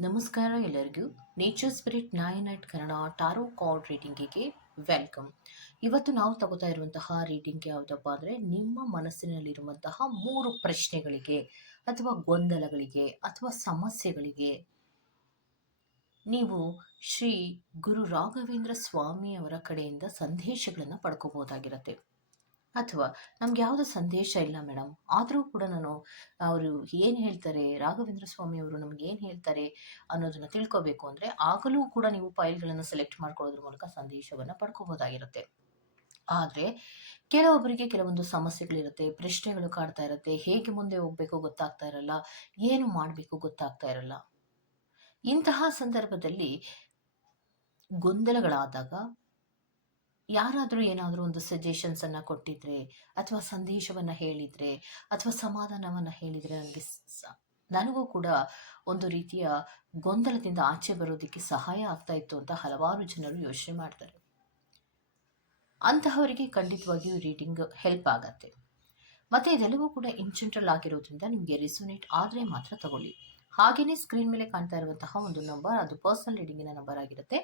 ನಮಸ್ಕಾರ ಎಲ್ಲರಿಗೂ. Nature spirit nine at Kannada tarot card ರೀಡಿಂಗಿಗೆ welcome ಇವತ್ತು ನಾವು ತಗೋತಾ ಇರುವಂತಹ ರೀಡಿಂಗ್ ಯಾವುದಪ್ಪ ಅಂದರೆ ನಿಮ್ಮ ಮನಸ್ಸಿನಲ್ಲಿರುವಂತಹ ಮೂರು ಪ್ರಶ್ನೆಗಳಿಗೆ ಅಥವಾ ಗೊಂದಲಗಳಿಗೆ ಅಥವಾ ಸಮಸ್ಯೆಗಳಿಗೆ ನೀವು ಶ್ರೀ ಗುರು ರಾಘವೇಂದ್ರ ಸ್ವಾಮಿ ಅವರ ಕಡೆಯಿಂದ ಸಂದೇಶಗಳನ್ನು ಪಡ್ಕೋಬೋದಾಗಿರತ್ತೆ ಅಥವಾ ನಮ್ಗೆ ಯಾವುದೋ ಸಂದೇಶ ಇಲ್ಲ ಮೇಡಮ್ ಆದರೂ ಕೂಡ ನಾನು, ಅವರು ಏನು ಹೇಳ್ತಾರೆ, ರಾಘವೇಂದ್ರ ಸ್ವಾಮಿ ಅವರು ನಮ್ಗೆ ಏನು ಹೇಳ್ತಾರೆ ಅನ್ನೋದನ್ನ ತಿಳ್ಕೊಬೇಕು ಅಂದರೆ ಆಗಲೂ ಕೂಡ ನೀವು ಫೈಲ್ಗಳನ್ನು ಸೆಲೆಕ್ಟ್ ಮಾಡ್ಕೊಳ್ಳೋದ್ರ ಮೂಲಕ ಸಂದೇಶವನ್ನು ಪಡ್ಕೋಬೋದಾಗಿರುತ್ತೆ. ಆದರೆ ಕೆಲವೊಬ್ಬರಿಗೆ ಕೆಲವೊಂದು ಸಮಸ್ಯೆಗಳಿರುತ್ತೆ, ಪ್ರಶ್ನೆಗಳು ಕಾಡ್ತಾ ಇರುತ್ತೆ, ಹೇಗೆ ಮುಂದೆ ಹೋಗಬೇಕು ಗೊತ್ತಾಗ್ತಾ ಇರಲ್ಲ, ಏನು ಮಾಡಬೇಕು ಗೊತ್ತಾಗ್ತಾ ಇರಲ್ಲ. ಇಂತಹ ಸಂದರ್ಭದಲ್ಲಿ ಗೊಂದಲಗಳಾದಾಗ ಯಾರಾದರೂ ಏನಾದರೂ ಒಂದು ಸಜೆಷನ್ಸನ್ನು ಕೊಟ್ಟಿದ್ರೆ, ಅಥವಾ ಸಂದೇಶವನ್ನು ಹೇಳಿದರೆ, ಅಥವಾ ಸಮಾಧಾನವನ್ನು ಹೇಳಿದರೆ ನನಗೆ ನನಗೂ ಕೂಡ ಒಂದು ರೀತಿಯ ಗೊಂದಲದಿಂದ ಆಚೆ ಬರೋದಕ್ಕೆ ಸಹಾಯ ಆಗ್ತಾ ಇತ್ತು ಅಂತ ಹಲವಾರು ಜನರು ಯೋಚನೆ ಮಾಡ್ತಾರೆ. ಅಂತಹವರಿಗೆ ಖಂಡಿತವಾಗಿಯೂ ರೀಡಿಂಗ್ ಹೆಲ್ಪ್ ಆಗತ್ತೆ. ಮತ್ತು ಇದೆಲ್ಲವೂ ಕೂಡ ಇನ್ಸೆಂಟ್ರಲ್ ಆಗಿರೋದ್ರಿಂದ ನಿಮಗೆ ರೆಸೊನೇಟ್ ಆದರೆ ಮಾತ್ರ ತಗೊಳ್ಳಿ. ಹಾಗೆಯೇ ಸ್ಕ್ರೀನ್ ಮೇಲೆ ಕಾಣ್ತಾ ಇರುವಂತಹ ಒಂದು ನಂಬರ್ ಅದು ಪರ್ಸನಲ್ ರೀಡಿಂಗಿನ ನಂಬರ್ ಆಗಿರುತ್ತೆ.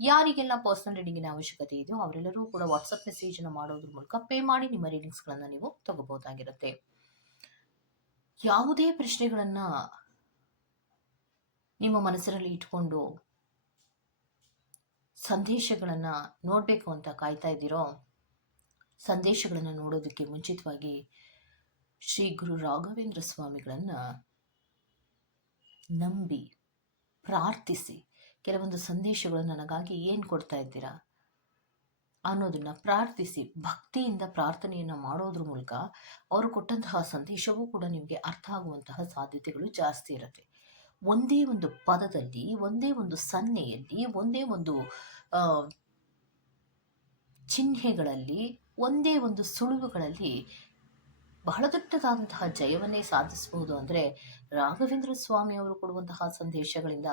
ಯಾರಿಗೆಲ್ಲ ಪರ್ಸನಲ್ ರೀಡಿಂಗಿನ ಅವಶ್ಯಕತೆ ಇದೆಯೋ ಅವರೆಲ್ಲರೂ ಕೂಡ ವಾಟ್ಸಪ್ ಮೆಸೇಜನ್ನು ಮಾಡೋದ್ರ ಮೂಲಕ ಪೇ ಮಾಡಿ ನಿಮ್ಮ ರೀಡಿಂಗ್ಸ್ಗಳನ್ನು ನೀವು ತಗೋಬಹುದಾಗಿರುತ್ತೆ. ಯಾವುದೇ ಪ್ರಶ್ನೆಗಳನ್ನು ನಿಮ್ಮ ಮನಸ್ಸಿನಲ್ಲಿ ಇಟ್ಕೊಂಡು ಸಂದೇಶಗಳನ್ನು ನೋಡಬೇಕು ಅಂತ ಕಾಯ್ತಾ ಇದ್ದೀರೋ, ಸಂದೇಶಗಳನ್ನು ನೋಡೋದಕ್ಕೆ ಮುಂಚಿತವಾಗಿ ಶ್ರೀ ಗುರು ರಾಘವೇಂದ್ರ ಸ್ವಾಮಿಗಳನ್ನು ನಂಬಿ ಪ್ರಾರ್ಥಿಸಿ. ಕೆಲವೊಂದು ಸಂದೇಶಗಳು ನನಗಾಗಿ ಏನು ಕೊಡ್ತಾ ಇದ್ದೀರಾ? ಅನ್ನೋದನ್ನು ಪ್ರಾರ್ಥಿಸಿ, ಭಕ್ತಿಯಿಂದ ಪ್ರಾರ್ಥನೆಯನ್ನು ಮಾಡೋದ್ರ ಮೂಲಕ ಅವರು ಕೊಟ್ಟಂತಹ ಸಂದೇಶವೂ ಕೂಡ ನಿಮಗೆ ಅರ್ಥ ಆಗುವಂತಹ ಸಾಧ್ಯತೆಗಳು ಜಾಸ್ತಿ ಇರುತ್ತೆ. ಒಂದೇ ಒಂದು ಪದದಲ್ಲಿ, ಒಂದೇ ಒಂದು ಸನ್ನೆಯಲ್ಲಿ, ಒಂದೇ ಒಂದು ಚಿಹ್ನೆಗಳಲ್ಲಿ, ಒಂದೇ ಒಂದು ಸುಳುವುಗಳಲ್ಲಿ ಬಹಳ ದೊಡ್ಡದಾದಂತಹ ಜಯವನ್ನೇ ಸಾಧಿಸಬಹುದು ಅಂದರೆ ರಾಘವೇಂದ್ರ ಸ್ವಾಮಿ ಅವರು ಕೊಡುವಂತಹ ಸಂದೇಶಗಳಿಂದ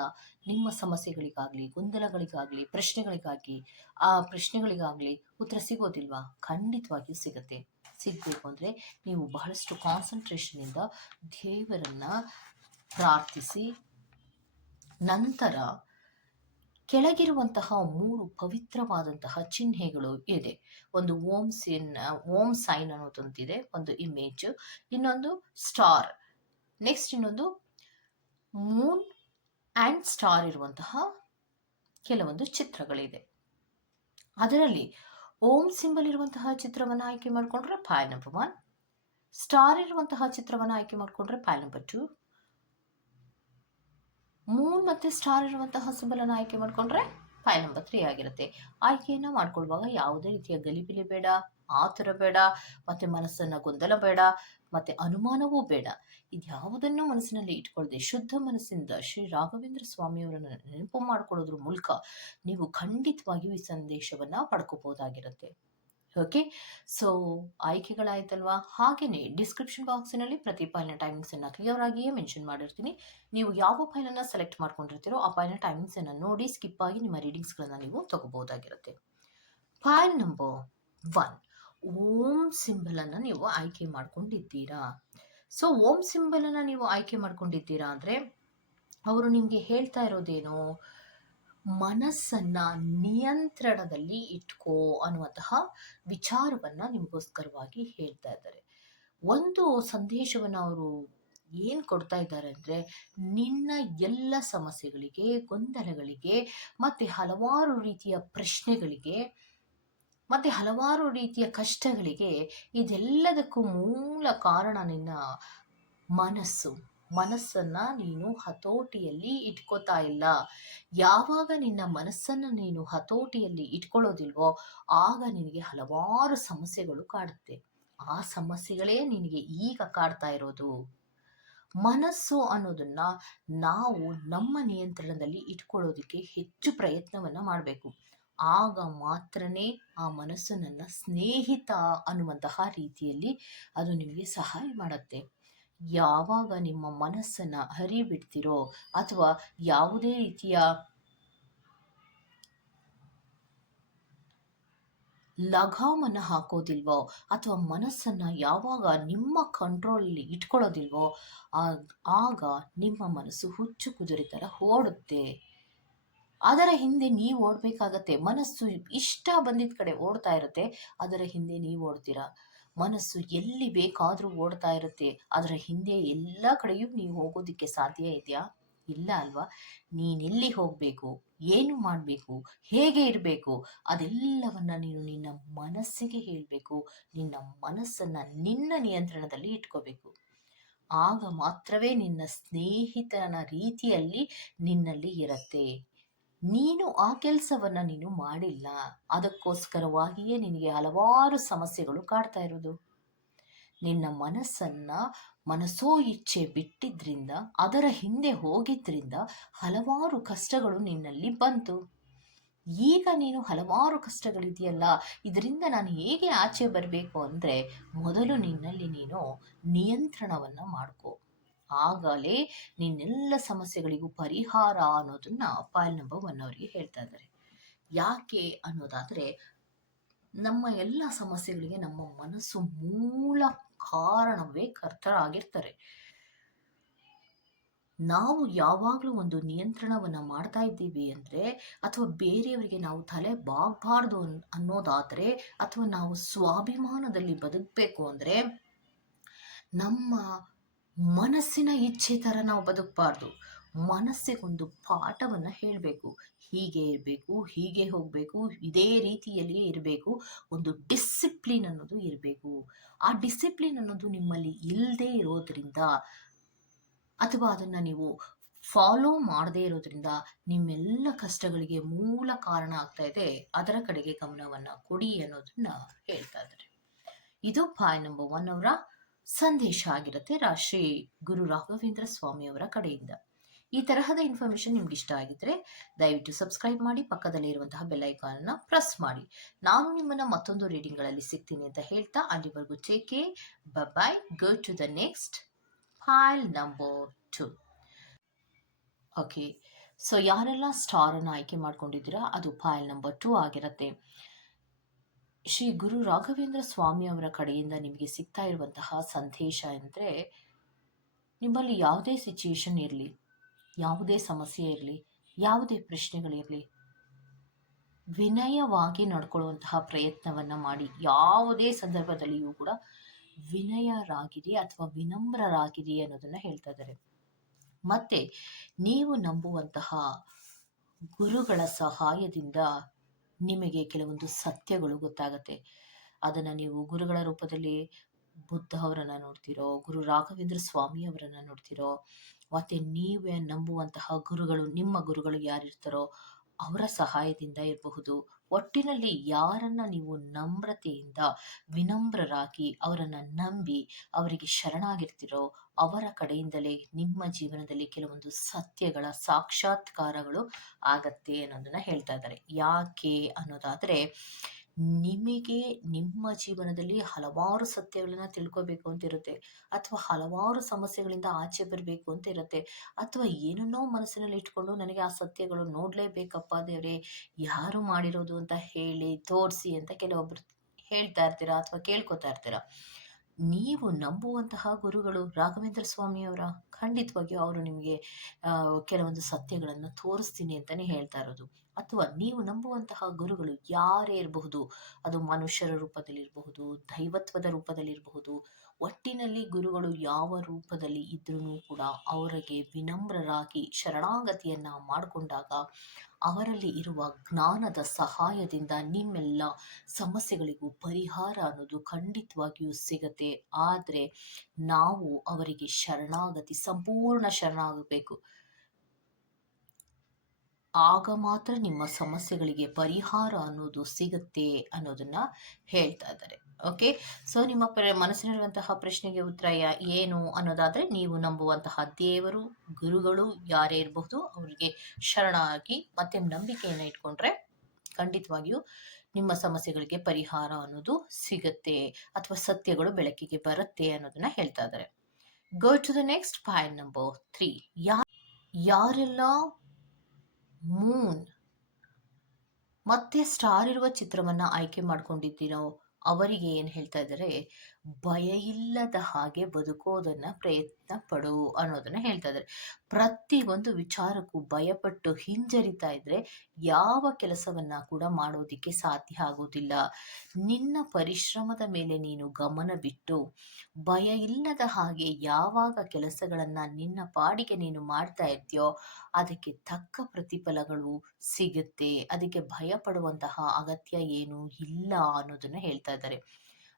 ನಿಮ್ಮ ಸಮಸ್ಯೆಗಳಿಗಾಗಲಿ, ಗೊಂದಲಗಳಿಗಾಗಲಿ, ಪ್ರಶ್ನೆಗಳಿಗಾಗಿ ಆ ಪ್ರಶ್ನೆಗಳಿಗಾಗಲಿ ಉತ್ತರ ಸಿಗೋದಿಲ್ವಾ? ಖಂಡಿತವಾಗಿಯೂ ಸಿಗುತ್ತೆ. ಸಿಗಬೇಕು ಅಂದರೆ ನೀವು ಬಹಳಷ್ಟು ಕಾನ್ಸಂಟ್ರೇಷನಿಂದ ದೇವರನ್ನು ಪ್ರಾರ್ಥಿಸಿ, ನಂತರ ಕೆಳಗಿರುವಂತಹ ಮೂರು ಪವಿತ್ರವಾದಂತಹ ಚಿಹ್ನೆಗಳು ಇದೆ. ಒಂದು ಓಂ ಸಿನ್, ಓಂ ಸೈನ್ ಅನ್ನೋದೊಂದಿದೆ ಒಂದು ಇಮೇಜ್, ಇನ್ನೊಂದು ಸ್ಟಾರ್. ನೆಕ್ಸ್ಟ್ ಇನ್ನೊಂದು ಮೂನ್ ಆ್ಯಂಡ್ ಸ್ಟಾರ್ ಇರುವಂತಹ ಕೆಲವೊಂದು ಚಿತ್ರಗಳಿದೆ. ಅದರಲ್ಲಿ ಓಂ ಸಿಂಬಲ್ ಇರುವಂತಹ ಚಿತ್ರವನ್ನು ಆಯ್ಕೆ ಮಾಡಿಕೊಂಡ್ರೆ ಫೈಲ್ ನಂಬರ್ ಒನ್ ಸ್ಟಾರ್ ಇರುವಂತಹ ಚಿತ್ರವನ್ನು ಆಯ್ಕೆ ಮಾಡಿಕೊಂಡ್ರೆ ಫೈಲ್ ನಂಬರ್ ಟು ಮೂನ್ ಮತ್ತು ಸ್ಟಾರ್ ಇರುವಂತಹ ಸಿಂಬಲನ್ನು ಆಯ್ಕೆ ಮಾಡಿಕೊಂಡ್ರೆ ಫೈಲ್ ನಂಬರ್ ತ್ರೀ ಆಗಿರುತ್ತೆ. ಆಯ್ಕೆಯನ್ನು ಮಾಡ್ಕೊಳ್ಳುವಾಗ ಯಾವುದೇ ರೀತಿಯ ಗಲಿಬಿಲಿ ಬೇಡ. ಆತುರ ಬೇಡ, ಮತ್ತು ಮನಸ್ಸನ್ನು ಗೊಂದಲ ಬೇಡ, ಮತ್ತು ಅನುಮಾನವೂ ಬೇಡ. ಇದ್ಯಾವುದನ್ನು ಮನಸ್ಸಿನಲ್ಲಿ ಇಟ್ಕೊಳ್ಳದೆ ಶುದ್ಧ ಮನಸ್ಸಿಂದ ಶ್ರೀ ರಾಘವೇಂದ್ರ ಸ್ವಾಮಿಯವರನ್ನು ನೆನಪು ಮಾಡಿಕೊಳ್ಳೋದ್ರ ಮೂಲಕ ನೀವು ಖಂಡಿತವಾಗಿಯೂ ಈ ಸಂದೇಶವನ್ನು ಪಡ್ಕೋಬೋದಾಗಿರುತ್ತೆ ಓಕೆ ಸೊ ಆಯ್ಕೆಗಳಾಯ್ತಲ್ವಾ? ಹಾಗೆಯೇ ಡಿಸ್ಕ್ರಿಪ್ಷನ್ ಬಾಕ್ಸಿನಲ್ಲಿ ಪ್ರತಿ ಫೈಲ್ನ ಟೈಮಿಂಗ್ಸನ್ನು ಕ್ಲಿಯರ್ ಆಗಿಯೇ ಮೆನ್ಷನ್ ಮಾಡಿರ್ತೀನಿ. ನೀವು ಯಾವ ಫೈಲನ್ನು ಸೆಲೆಕ್ಟ್ ಮಾಡ್ಕೊಂಡಿರ್ತೀರೋ ಆ ಫೈಲ್ನ ಟೈಮಿಂಗ್ಸನ್ನು ನೋಡಿ ಸ್ಕಿಪ್ ಆಗಿ ನಿಮ್ಮ ರೀಡಿಂಗ್ಸ್ಗಳನ್ನು ನೀವು ತಗೋಬೋದಾಗಿರುತ್ತೆ ಫೈಲ್ ನಂಬರ್ ಒನ್ ಓಂ ಸಿಂಬಲನ್ನು ನೀವು ಆಯ್ಕೆ ಮಾಡ್ಕೊಂಡಿದ್ದೀರಾ? ಸೊ ಓಂ ಸಿಂಬಲನ್ನು ನೀವು ಆಯ್ಕೆ ಮಾಡ್ಕೊಂಡಿದ್ದೀರಾ ಅಂದರೆ, ಅವರು ನಿಮಗೆ ಹೇಳ್ತಾ ಇರೋದೇನು? ಮನಸ್ಸನ್ನು ನಿಯಂತ್ರಣದಲ್ಲಿ ಇಟ್ಕೋ ಅನ್ನುವಂತಹ ವಿಚಾರವನ್ನು ನಿಮಗೋಸ್ಕರವಾಗಿ ಹೇಳ್ತಾ ಇದ್ದಾರೆ. ಒಂದು ಸಂದೇಶವನ್ನು ಅವರು ಏನು ಕೊಡ್ತಾ ಇದ್ದಾರೆ ಅಂದರೆ, ನಿನ್ನ ಎಲ್ಲ ಸಮಸ್ಯೆಗಳಿಗೆ, ಗೊಂದಲಗಳಿಗೆ ಮತ್ತು ಹಲವಾರು ರೀತಿಯ ಪ್ರಶ್ನೆಗಳಿಗೆ ಮತ್ತು ಹಲವಾರು ರೀತಿಯ ಕಷ್ಟಗಳಿಗೆ ಇದೆಲ್ಲದಕ್ಕೂ ಮೂಲ ಕಾರಣ ನಿನ್ನ ಮನಸ್ಸು. ಮನಸ್ಸನ್ನು ನೀನು ಹತೋಟಿಯಲ್ಲಿ ಇಟ್ಕೋತಾ ಇಲ್ಲ. ಯಾವಾಗ ನಿನ್ನ ಮನಸ್ಸನ್ನು ನೀನು ಹತೋಟಿಯಲ್ಲಿ ಇಟ್ಕೊಳ್ಳೋದಿಲ್ವೋ ಆಗ ನಿನಗೆ ಹಲವಾರು ಸಮಸ್ಯೆಗಳು ಕಾಡುತ್ತೆ. ಆ ಸಮಸ್ಯೆಗಳೇ ನಿನಗೆ ಈಗ ಕಾಡ್ತಾ ಇರೋದು. ಮನಸ್ಸು ಅನ್ನೋದನ್ನ ನಾವು ನಮ್ಮ ನಿಯಂತ್ರಣದಲ್ಲಿ ಇಟ್ಕೊಳ್ಳೋದಕ್ಕೆ ಹೆಚ್ಚು ಪ್ರಯತ್ನವನ್ನು ಮಾಡಬೇಕು. ಆಗ ಮಾತ್ರನೇ ಆ ಮನಸ್ಸು ನನ್ನ ಸ್ನೇಹಿತ ಅನ್ನುವಂತಹ ರೀತಿಯಲ್ಲಿ ಅದು ನಿಮಗೆ ಸಹಾಯ ಮಾಡುತ್ತೆ. ಯಾವಾಗ ನಿಮ್ಮ ಮನಸ್ಸನ್ನು ಹರಿಬಿಡ್ತಿರೋ ಅಥವಾ ಯಾವುದೇ ರೀತಿಯ ಲಗಾಮನ್ನು ಹಾಕೋದಿಲ್ವೋ ಅಥವಾ ಮನಸ್ಸನ್ನು ಯಾವಾಗ ನಿಮ್ಮ ಕಂಟ್ರೋಲಲ್ಲಿ ಇಟ್ಕೊಳ್ಳೋದಿಲ್ವೋ ಆಗ್- ಆಗ ನಿಮ್ಮ ಮನಸ್ಸು ಹುಚ್ಚು ಕುದುರೆ ಥರ ಓಡುತ್ತೆ. ಅದರ ಹಿಂದೆ ನೀವು ಓಡಬೇಕಾಗತ್ತೆ. ಮನಸ್ಸು ಇಷ್ಟ ಬಂದಿದ್ದ ಕಡೆ ಓಡ್ತಾ ಇರುತ್ತೆ. ಅದರ ಹಿಂದೆ ನೀವು ಓಡ್ತೀರಾ. ಮನಸ್ಸು ಎಲ್ಲಿ ಬೇಕಾದರೂ ಓಡ್ತಾ ಇರುತ್ತೆ. ಅದರ ಹಿಂದೆ ಎಲ್ಲ ಕಡೆಯೂ ನೀವು ಹೋಗೋದಕ್ಕೆ ಸಾಧ್ಯ ಇದೆಯಾ? ಇಲ್ಲ ಅಲ್ವಾ? ನೀನೆಲ್ಲಿ ಹೋಗಬೇಕು? ಏನು ಮಾಡಬೇಕು? ಹೇಗೆ ಇರಬೇಕು? ಅದೆಲ್ಲವನ್ನ ನೀನು ನಿನ್ನ ಮನಸ್ಸಿಗೆ ಹೇಳಬೇಕು. ನಿನ್ನ ಮನಸ್ಸನ್ನು ನಿನ್ನ ನಿಯಂತ್ರಣದಲ್ಲಿ ಇಟ್ಕೋಬೇಕು. ಆಗ ಮಾತ್ರವೇ ನಿನ್ನ ಸ್ನೇಹಿತನ ರೀತಿಯಲ್ಲಿ ನಿನ್ನಲ್ಲಿ ಇರತ್ತೆ. ನೀನು ಆ ಕೆಲಸವನ್ನ ನೀನು ಮಾಡಿಲ್ಲ. ಅದಕ್ಕೋಸ್ಕರವಾಗಿಯೇ ನಿನಗೆ ಹಲವಾರು ಸಮಸ್ಯೆಗಳು ಕಾಡ್ತಾ ಇರೋದು. ನಿನ್ನ ಮನಸ್ಸನ್ನ ಮನಸ್ಸೋ ಇಚ್ಛೆ ಬಿಟ್ಟಿದ್ರಿಂದ, ಅದರ ಹಿಂದೆ ಹೋಗಿದ್ರಿಂದ ಹಲವಾರು ಕಷ್ಟಗಳು ನಿನ್ನಲ್ಲಿ ಬಂತು. ಈಗ ನೀನು ಹಲವಾರು ಕಷ್ಟಗಳಿದೆಯಲ್ಲ, ಇದರಿಂದ ನಾನು ಹೇಗೆ ಆಚೆ ಬರಬೇಕು ಅಂದರೆ ಮೊದಲು ನಿನ್ನಲ್ಲಿ ನೀನು ನಿಯಂತ್ರಣವನ್ನು ಮಾಡ್ಕೋ. ಆಗಲೇ ನಿನ್ನೆಲ್ಲ ಸಮಸ್ಯೆಗಳಿಗೂ ಪರಿಹಾರ ಅನ್ನೋದನ್ನ ಪಾಯಲ್ ನಂಬರ್ ಒನ್ ಅವರಿಗೆ ಹೇಳ್ತಾ ಇದ್ದಾರೆ. ಯಾಕೆ ಅನ್ನೋದಾದರೆ ನಮ್ಮ ಎಲ್ಲ ಸಮಸ್ಯೆಗಳಿಗೆ ನಮ್ಮ ಮನಸ್ಸು ಮೂಲ ಕಾರಣವೇ ಕರ್ತರಾಗಿರ್ತಾರೆ ನಾವು ಯಾವಾಗಲೂ ಒಂದು ನಿಯಂತ್ರಣವನ್ನು ಮಾಡ್ತಾ ಇದ್ದೀವಿ ಅಂದರೆ ಅಥವಾ ಬೇರೆಯವರಿಗೆ ನಾವು ತಲೆ ಬಾಗಬಾರ್ದು ಅನ್ನೋದಾದರೆ ಅಥವಾ ನಾವು ಸ್ವಾಭಿಮಾನದಲ್ಲಿ ಬದುಕಬೇಕು ಅಂದರೆ ನಮ್ಮ ಮನಸ್ಸಿನ ಇಚ್ಛೆ ಥರ ನಾವು ಬದುಕಬಾರ್ದು. ಮನಸ್ಸಿಗೊಂದು ಪಾಠವನ್ನು ಹೇಳಬೇಕು. ಹೀಗೆ ಇರಬೇಕು, ಹೀಗೆ ಹೋಗಬೇಕು, ಇದೇ ರೀತಿಯಲ್ಲಿ ಇರಬೇಕು. ಒಂದು ಡಿಸಿಪ್ಲಿನ್ ಅನ್ನೋದು ಇರಬೇಕು. ಆ ಡಿಸಿಪ್ಲಿನ್ ಅನ್ನೋದು ನಿಮ್ಮಲ್ಲಿ ಇಲ್ಲದೆ ಇರೋದ್ರಿಂದ ಅಥವಾ ಅದನ್ನು ನೀವು ಫಾಲೋ ಮಾಡದೇ ಇರೋದ್ರಿಂದ ನಿಮ್ಮೆಲ್ಲ ಕಷ್ಟಗಳಿಗೆ ಮೂಲ ಕಾರಣ ಆಗ್ತಾ ಇದೆ. ಅದರ ಕಡೆಗೆ ಗಮನವನ್ನು ಕೊಡಿ ಅನ್ನೋದನ್ನ ಹೇಳ್ತಾ ಇದ್ದಾರೆ. ಇದು ಪಾಯ್ ನಂಬರ್ ಒನ್ ಅವರ ಸಂದೇಶ ಆಗಿರುತ್ತೆ ರಾಶ್ರೀ ಗುರು ರಾಘವೇಂದ್ರ ಸ್ವಾಮಿ ಅವರ ಕಡೆಯಿಂದ. ಈ ತರಹದ ಇನ್ಫಾರ್ಮೇಶನ್ ನಿಮ್ಗೆ ಇಷ್ಟ ಆಗಿದ್ರೆ ದಯವಿಟ್ಟು ಸಬ್ಸ್ಕ್ರೈಬ್ ಮಾಡಿ, ಪಕ್ಕದಲ್ಲಿ ಇರುವಂತಹ ಬೆಲ್ ಐಕಾನ್ನ ಪ್ರೆಸ್ ಮಾಡಿ. ನಾನು ನಿಮ್ಮನ್ನ ಮತ್ತೊಂದು ರೀಡಿಂಗ್ಗಳಲ್ಲಿ ಸಿಗ್ತೀನಿ ಅಂತ ಹೇಳ್ತಾ ಅಲ್ಲಿವರೆಗೂ ಚೇಕೆ bye go to the next pile number two okay so ಯಾರೆಲ್ಲ ಸ್ಟಾರನ್ನು ಆಯ್ಕೆ ಮಾಡ್ಕೊಂಡಿದ್ದೀರಾ, ಅದು ಫೈಲ್ ನಂಬರ್ ಟು ಆಗಿರುತ್ತೆ. ಶ್ರೀ ಗುರು ರಾಘವೇಂದ್ರ ಸ್ವಾಮಿ ಅವರ ಕಡೆಯಿಂದ ನಿಮಗೆ ಸಿಗ್ತಾ ಇರುವಂತಹ ಸಂದೇಶ ಅಂದರೆ ನಿಮ್ಮಲ್ಲಿ ಯಾವುದೇ ಸಿಚುಯೇಷನ್ ಇರಲಿ, ಯಾವುದೇ ಸಮಸ್ಯೆ ಇರಲಿ, ಯಾವುದೇ ಪ್ರಶ್ನೆಗಳಿರಲಿ ವಿನಯವಾಗಿ ನಡ್ಕೊಳ್ಳುವಂತಹ ಪ್ರಯತ್ನವನ್ನು ಮಾಡಿ. ಯಾವುದೇ ಸಂದರ್ಭದಲ್ಲಿಯೂ ಕೂಡ ವಿನಯರಾಗಿರಿ ಅಥವಾ ವಿನಮ್ರರಾಗಿರಿ ಅನ್ನೋದನ್ನು ಹೇಳ್ತಾ ಇದ್ದಾರೆ. ಮತ್ತೆ, ನೀವು ನಂಬುವಂತಹ ಗುರುಗಳ ಸಹಾಯದಿಂದ ನಿಮಗೆ ಕೆಲವೊಂದು ಸತ್ಯಗಳು ಗೊತ್ತಾಗತ್ತೆ. ಅದನ್ನು ನೀವು ಗುರುಗಳ ರೂಪದಲ್ಲಿ ಬುದ್ಧ ಅವರನ್ನು ನೋಡ್ತಿರೋ, ಗುರು ರಾಘವೇಂದ್ರ ಸ್ವಾಮಿ ಅವರನ್ನು ನೋಡ್ತಿರೋ, ಮತ್ತೆ ನೀವೇ ನಂಬುವಂತಹ ಗುರುಗಳು, ನಿಮ್ಮ ಗುರುಗಳು ಯಾರಿರ್ತಾರೋ ಅವರ ಸಹಾಯದಿಂದ ಇರಬಹುದು. ಒಟ್ಟಿನಲ್ಲಿ ಯಾರನ್ನ ನೀವು ನಮ್ರತೆಯಿಂದ ವಿನಮ್ರರಾಗಿ ಅವರನ್ನು ನಂಬಿ ಅವರಿಗೆ ಶರಣಾಗಿರ್ತಿರೋ ಅವರ ಕಡೆಯಿಂದಲೇ ನಿಮ್ಮ ಜೀವನದಲ್ಲಿ ಕೆಲವೊಂದು ಸತ್ಯಗಳ ಸಾಕ್ಷಾತ್ಕಾರಗಳು ಆಗತ್ತೆ ಅನ್ನೋದನ್ನ ಹೇಳ್ತಾ ಇದ್ದಾರೆ. ಯಾಕೆ ಅನ್ನೋದಾದರೆ ನಿಮಗೆ ನಿಮ್ಮ ಜೀವನದಲ್ಲಿ ಹಲವಾರು ಸತ್ಯಗಳನ್ನ ತಿಳ್ಕೊಬೇಕು ಅಂತ ಇರುತ್ತೆ. ಅಥವಾ ಹಲವಾರು ಸಮಸ್ಯೆಗಳಿಂದ ಆಚೆ ಬರಬೇಕು ಅಂತ ಇರುತ್ತೆ. ಅಥವಾ ಏನನ್ನೋ ಮನಸ್ಸಿನಲ್ಲಿ ಇಟ್ಕೊಂಡು ನನಗೆ ಆ ಸತ್ಯಗಳು ನೋಡಲೇಬೇಕಪ್ಪ ದೇವ್ರೆ, ಯಾರು ಮಾಡಿರೋದು ಅಂತ ಹೇಳಿ ತೋರಿಸಿ ಅಂತ ಕೆಲವೊಬ್ರು ಹೇಳ್ತಾ ಇರ್ತೀರಾ ಅಥವಾ ಕೇಳ್ಕೊತಾ ಇರ್ತೀರಾ? ನೀವು ನಂಬುವಂತಹ ಗುರುಗಳು ರಾಘವೇಂದ್ರ ಸ್ವಾಮಿಯವರ, ಖಂಡಿತವಾಗಿಯೂ ಅವರು ನಿಮಗೆ ಕೆಲವೊಂದು ಸತ್ಯಗಳನ್ನು ತೋರಿಸ್ತೀನಿ ಅಂತಾನೆ ಹೇಳ್ತಾ ಇರೋದು. ಅಥವಾ ನೀವು ನಂಬುವಂತಹ ಗುರುಗಳು ಯಾರೇ ಇರಬಹುದು, ಅದು ಮನುಷ್ಯರ ರೂಪದಲ್ಲಿರಬಹುದು, ದೈವತ್ವದ ರೂಪದಲ್ಲಿರಬಹುದು, ಒಟ್ಟಿನಲ್ಲಿ ಗುರುಗಳು ಯಾವ ರೂಪದಲ್ಲಿ ಇದ್ರೂ ಕೂಡ ಅವರಿಗೆ ವಿನಮ್ರರಾಗಿ ಶರಣಾಗತಿಯನ್ನ ಮಾಡಿಕೊಂಡಾಗ ಅವರಲ್ಲಿ ಇರುವ ಜ್ಞಾನದ ಸಹಾಯದಿಂದ ನಿಮ್ಮೆಲ್ಲ ಸಮಸ್ಯೆಗಳಿಗೂ ಪರಿಹಾರ ಅನ್ನೋದು ಖಂಡಿತವಾಗಿಯೂ ಸಿಗತ್ತೆ. ಆದರೆ ನಾವು ಅವರಿಗೆ ಶರಣಾಗತಿ, ಸಂಪೂರ್ಣ ಶರಣಾಗಬೇಕು. ಆಗ ಮಾತ್ರ ನಿಮ್ಮ ಸಮಸ್ಯೆಗಳಿಗೆ ಪರಿಹಾರ ಅನ್ನೋದು ಸಿಗುತ್ತೆ ಅನ್ನೋದನ್ನ ಹೇಳ್ತಾ ಇದ್ದಾರೆ. ಓಕೆ ಸೊ ನಿಮ್ಮ ಮನಸ್ಸಿನಲ್ಲಿರುವಂತಹ ಪ್ರಶ್ನೆಗೆ ಉತ್ತರ ಏನು ಅನ್ನೋದಾದರೆ, ನೀವು ನಂಬುವಂತಹ ದೇವರು, ಗುರುಗಳು ಯಾರೇ ಇರಬಹುದು, ಅವರಿಗೆ ಶರಣಾಗಿ ಮತ್ತೆ ನಂಬಿಕೆಯನ್ನು ಇಟ್ಕೊಂಡ್ರೆ ಖಂಡಿತವಾಗಿಯೂ ನಿಮ್ಮ ಸಮಸ್ಯೆಗಳಿಗೆ ಪರಿಹಾರ ಅನ್ನೋದು ಸಿಗುತ್ತೆ ಅಥವಾ ಸತ್ಯಗಳು ಬೆಳಕಿಗೆ ಬರುತ್ತೆ ಅನ್ನೋದನ್ನ ಹೇಳ್ತಾ ಇದ್ದಾರೆ. Go to the next point number three ಯಾ ಯಾರೆಲ್ಲ ಮೂನ್ ಮತ್ತೆ ಸ್ಟಾರ್ ಇರುವ ಚಿತ್ರವನ್ನ ಆಯ್ಕೆ ಮಾಡ್ಕೊಂಡಿದ್ದೀರೋ ಅವರಿಗೆ ಏನು ಹೇಳ್ತಾ ಇದ್ದಾರೆ? ಭಯ ಇಲ್ಲದ ಹಾಗೆ ಬದುಕೋದನ್ನ ಪ್ರಯತ್ನ ಪಡು ಅನ್ನೋದನ್ನ ಹೇಳ್ತಾ ಇದ್ದಾರೆ ಪ್ರತಿ ಒಂದು ವಿಚಾರಕ್ಕೂ ಭಯಪಟ್ಟು ಹಿಂಜರಿತಾ ಇದ್ರೆ ಯಾವ ಕೆಲಸವನ್ನ ಕೂಡ ಮಾಡೋದಿಕ್ಕೆ ಸಾಧ್ಯ ಆಗೋದಿಲ್ಲ. ನಿನ್ನ ಪರಿಶ್ರಮದ ಮೇಲೆ ನೀನು ಗಮನವಿಟ್ಟು ಭಯ ಇಲ್ಲದ ಹಾಗೆ ಯಾವಾಗ ಕೆಲಸಗಳನ್ನ ನಿನ್ನ ಪಾಡಿಗೆ ನೀನು ಮಾಡ್ತಾ ಇರ್ತೀಯೋ ಅದಕ್ಕೆ ತಕ್ಕ ಪ್ರತಿಫಲಗಳು ಸಿಗುತ್ತೆ. ಅದಕ್ಕೆ ಭಯ ಪಡುವಂತಹ ಅಗತ್ಯ ಏನು ಇಲ್ಲ ಅನ್ನೋದನ್ನ ಹೇಳ್ತಾ ಇದ್ದಾರೆ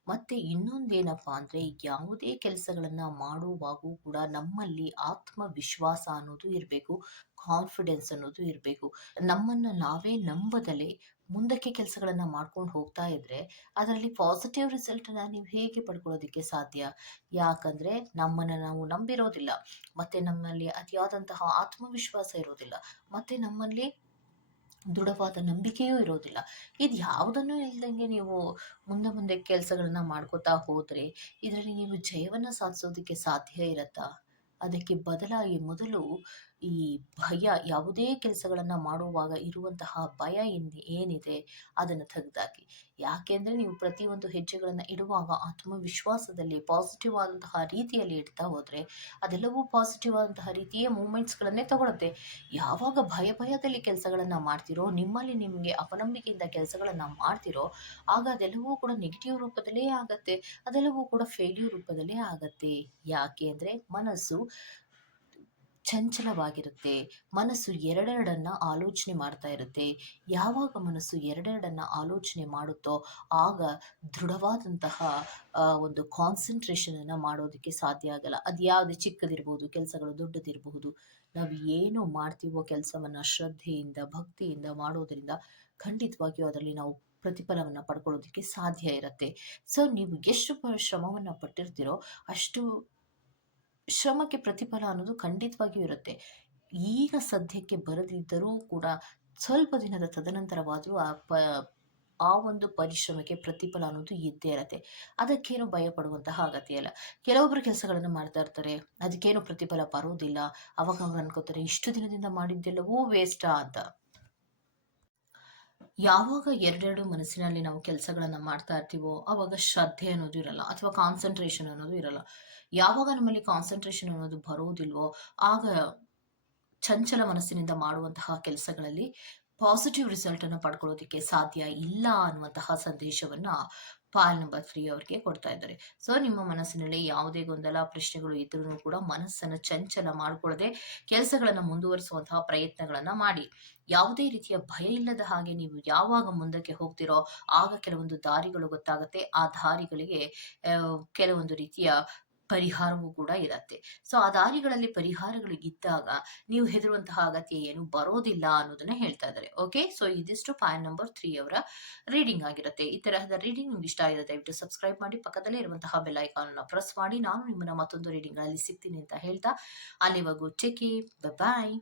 ಮತ್ತೆ ಇನ್ನೊಂದೇನಪ್ಪ ಅಂದ್ರೆ ಯಾವುದೇ ಕೆಲಸಗಳನ್ನು ಮಾಡುವಾಗೂ ಕೂಡ ನಮ್ಮಲ್ಲಿ ಆತ್ಮವಿಶ್ವಾಸ ಅನ್ನೋದು ಇರಬೇಕು ಕಾನ್ಫಿಡೆನ್ಸ್ ಅನ್ನೋದು ಇರಬೇಕು. ನಮ್ಮನ್ನು ನಾವೇ ನಂಬದಲೇ ಮುಂದಕ್ಕೆ ಕೆಲಸಗಳನ್ನ ಮಾಡ್ಕೊಂಡು ಹೋಗ್ತಾ ಇದ್ರೆ ಅದರಲ್ಲಿ ಪಾಸಿಟಿವ್ ರಿಸಲ್ಟ್ ಅನ್ನ ನೀವು ಹೇಗೆ ಪಡ್ಕೊಳ್ಳೋದಕ್ಕೆ ಸಾಧ್ಯ? ಯಾಕಂದ್ರೆ ನಮ್ಮನ್ನ ನಾವು ನಂಬಿರೋದಿಲ್ಲ, ಮತ್ತೆ ನಮ್ಮಲ್ಲಿ ಅತಿಯಾದಂತಹ ಆತ್ಮವಿಶ್ವಾಸ ಇರೋದಿಲ್ಲ, ಮತ್ತೆ ನಮ್ಮಲ್ಲಿ ದೃಢವಾದ ನಂಬಿಕೆಯೂ ಇರೋದಿಲ್ಲ. ಇದು ಯಾವುದನ್ನು ಇಲ್ದಂಗೆ ನೀವು ಮುಂದೆ ಮುಂದೆ ಕೆಲಸಗಳನ್ನ ಮಾಡ್ಕೋತಾ ಹೋದ್ರೆ ಇದರಲ್ಲಿ ನೀವು ಜಯವನ್ನ ಸಾಧಿಸೋದಕ್ಕೆ ಸಾಧ್ಯ ಇರತ್ತಾ? ಅದಕ್ಕೆ ಬದಲಾಗಿ ಮೊದಲು ಈ ಭಯ ಯಾವುದೇ ಕೆಲಸಗಳನ್ನು ಮಾಡುವಾಗ ಇರುವಂತಹ ಭಯ ಏನು ಏನಿದೆ ಅದನ್ನು ತೆಗೆದಾಕಿ. ಯಾಕೆಂದ್ರೆ ನೀವು ಪ್ರತಿಯೊಂದು ಹೆಜ್ಜೆಗಳನ್ನು ಇಡುವಾಗ ಆತ್ಮವಿಶ್ವಾಸದಲ್ಲಿ ಪಾಸಿಟಿವ್ ಆದಂತಹ ರೀತಿಯಲ್ಲಿ ಇಡ್ತಾ ಹೋದರೆ ಅದೆಲ್ಲವೂ ಪಾಸಿಟಿವ್ ಆದಂತಹ ರೀತಿಯೇ ಮೂಮೆಂಟ್ಸ್ಗಳನ್ನೇ ತಗೊಳುತ್ತೆ. ಯಾವಾಗ ಭಯ ಭಯದಲ್ಲಿ ಕೆಲಸಗಳನ್ನ ಮಾಡ್ತಿರೋ, ನಿಮ್ಮಲ್ಲಿ ನಿಮಗೆ ಅಪನಂಬಿಕೆಯಿಂದ ಕೆಲಸಗಳನ್ನ ಮಾಡ್ತಿರೋ, ಆಗ ಅದೆಲ್ಲವೂ ಕೂಡ ನೆಗೆಟಿವ್ ರೂಪದಲ್ಲೇ ಆಗತ್ತೆ. ಅದೆಲ್ಲವೂ ಕೂಡ ಫೇಲ್ಯೂರ್ ರೂಪದಲ್ಲೇ ಆಗತ್ತೆ. ಯಾಕೆ ಅಂದ್ರೆ ಮನಸ್ಸು ಚಂಚಲವಾಗಿರುತ್ತೆ. ಮನಸ್ಸು ಎರಡೆರಡನ್ನ ಆಲೋಚನೆ ಮಾಡ್ತಾ ಇರುತ್ತೆ. ಯಾವಾಗ ಮನಸ್ಸು ಎರಡೆರಡನ್ನ ಆಲೋಚನೆ ಮಾಡುತ್ತೋ ಆಗ ದೃಢವಾದಂತಹ ಒಂದು ಕಾನ್ಸಂಟ್ರೇಷನ್ ಅನ್ನ ಮಾಡೋದಕ್ಕೆ ಸಾಧ್ಯ ಆಗಲ್ಲ. ಅದು ಯಾವುದೇ ಚಿಕ್ಕದಿರ್ಬೋದು, ಕೆಲಸಗಳು ದೊಡ್ಡದಿರಬಹುದು ನಾವು ಏನು ಮಾಡ್ತೀವೋ ಕೆಲಸವನ್ನ ಶ್ರದ್ಧೆಯಿಂದ, ಭಕ್ತಿಯಿಂದ ಮಾಡೋದ್ರಿಂದ ಖಂಡಿತವಾಗಿಯೂ ಅದರಲ್ಲಿ ನಾವು ಪ್ರತಿಫಲವನ್ನು ಪಡ್ಕೊಳ್ಳೋದಕ್ಕೆ ಸಾಧ್ಯ ಇರುತ್ತೆ. ಸೊ ನೀವು ಎಷ್ಟು ಶ್ರಮವನ್ನ ಪಟ್ಟಿರ್ತೀರೋ ಅಷ್ಟು ಶ್ರಮಕ್ಕೆ ಪ್ರತಿಫಲ ಅನ್ನೋದು ಖಂಡಿತವಾಗಿಯೂ ಇರುತ್ತೆ. ಈಗ ಸದ್ಯಕ್ಕೆ ಬರದಿದ್ದರೂ ಕೂಡ ಸ್ವಲ್ಪ ದಿನದ ತದನಂತರವಾದರೂ ಆ ಪ, ಆ ಒಂದು ಪರಿಶ್ರಮಕ್ಕೆ ಪ್ರತಿಫಲ ಅನ್ನೋದು ಇದ್ದೇ ಇರತ್ತೆ. ಅದಕ್ಕೇನು ಭಯಪಡುವಂತಹ ಅಗತ್ಯ ಇಲ್ಲ. ಕೆಲವೊಬ್ಬರು ಕೆಲಸಗಳನ್ನು ಮಾಡ್ತಾ ಇರ್ತಾರೆ. ಅದಕ್ಕೇನು ಪ್ರತಿಫಲ ಬರೋದಿಲ್ಲ. ಅವಾಗ ಅವ್ರು ಅನ್ಕೋತಾರೆ, ಇಷ್ಟು ದಿನದಿಂದ ಮಾಡಿದ್ದೆಲ್ಲವೂ ವೇಸ್ಟಾ ಅಂತ. ಯಾವಾಗ ಎರಡೆರಡು ಮನಸ್ಸಿನಲ್ಲಿ ನಾವು ಕೆಲಸಗಳನ್ನು ಮಾಡ್ತಾ ಇರ್ತೀವೋ ಅವಾಗ ಶ್ರದ್ಧೆ ಅನ್ನೋದು ಇರಲ್ಲ ಅಥವಾ ಕಾನ್ಸಂಟ್ರೇಷನ್ ಅನ್ನೋದು ಇರಲ್ಲ. ಯಾವಾಗ ನಮ್ಮಲ್ಲಿ ಕಾನ್ಸಂಟ್ರೇಷನ್ ಅನ್ನೋದು ಬರೋದಿಲ್ವೋ ಆಗ ಚಂಚಲ ಮನಸ್ಸಿನಿಂದ ಮಾಡುವಂತಹ ಕೆಲಸಗಳಲ್ಲಿ ಪಾಸಿಟಿವ್ ರಿಸಲ್ಟ್ ಅನ್ನು ಪಡ್ಕೊಳ್ಳೋದಕ್ಕೆ ಸಾಧ್ಯ ಇಲ್ಲ ಅನ್ನುವಂತಹ ಸಂದೇಶವನ್ನ ಪಾಲ್ ನಂಬರ್ ಫ್ರೀ ಅವ್ರಿಗೆ ಕೊಡ್ತಾ ಇದ್ದಾರೆ. ಸೊ, ನಿಮ್ಮ ಮನಸ್ಸಿನಲ್ಲಿ ಯಾವುದೇ ಗೊಂದಲ, ಪ್ರಶ್ನೆಗಳು ಇದ್ರೂ ಕೂಡ ಮನಸ್ಸನ್ನು ಚಂಚಲ ಮಾಡಿಕೊಳ್ಳದೆ ಕೆಲಸಗಳನ್ನು ಮುಂದುವರಿಸುವಂತಹ ಪ್ರಯತ್ನಗಳನ್ನು ಮಾಡಿ. ಯಾವುದೇ ರೀತಿಯ ಭಯ ಇಲ್ಲದ ಹಾಗೆ ನೀವು ಯಾವಾಗ ಮುಂದಕ್ಕೆ ಹೋಗ್ತಿರೋ, ಆಗ ಕೆಲವೊಂದು ದಾರಿಗಳು ಗೊತ್ತಾಗುತ್ತೆ. ಆ ದಾರಿಗಳಿಗೆ ಕೆಲವೊಂದು ರೀತಿಯ ಪರಿಹಾರವೂ ಕೂಡ ಇರತ್ತೆ. ಸೊ ಆ ದಾರಿಗಳಲ್ಲಿ ಪರಿಹಾರಗಳು ಇದ್ದಾಗ ನೀವು ಹೆದರುವಂತಹ ಅಗತ್ಯ ಏನು ಬರೋದಿಲ್ಲ ಅನ್ನೋದನ್ನ ಹೇಳ್ತಾ ಇದ್ದಾರೆ. ಓಕೆ ಸೊ ಇದಿಷ್ಟು ಪಾಯಿಂಟ್ ನಂಬರ್ ತ್ರೀ ಅವರ ರೀಡಿಂಗ್ ಆಗಿರುತ್ತೆ. ಈ ತರಹದ ರೀಡಿಂಗ್ ನಿಮ್ಗೆ ಇಷ್ಟ ಆಗಿರುತ್ತೆ ದಯವಿಟ್ಟು ಸಬ್ಸ್ಕ್ರೈಬ್ ಮಾಡಿ, ಪಕ್ಕದಲ್ಲೇ ಇರುವಂತಹ ಬೆಲ್ ಐಕಾನ್ ಪ್ರೆಸ್ ಮಾಡಿ. ನಾನು ನಿಮ್ಮನ್ನ ಮತ್ತೊಂದು ರೀಡಿಂಗ್ ಅಲ್ಲಿ ಸಿಗ್ತೀನಿ ಅಂತ ಹೇಳ್ತಾ, ಅಲ್ಲಿವರೆಗೂ ಚೆಕ್ ಬಾಯ್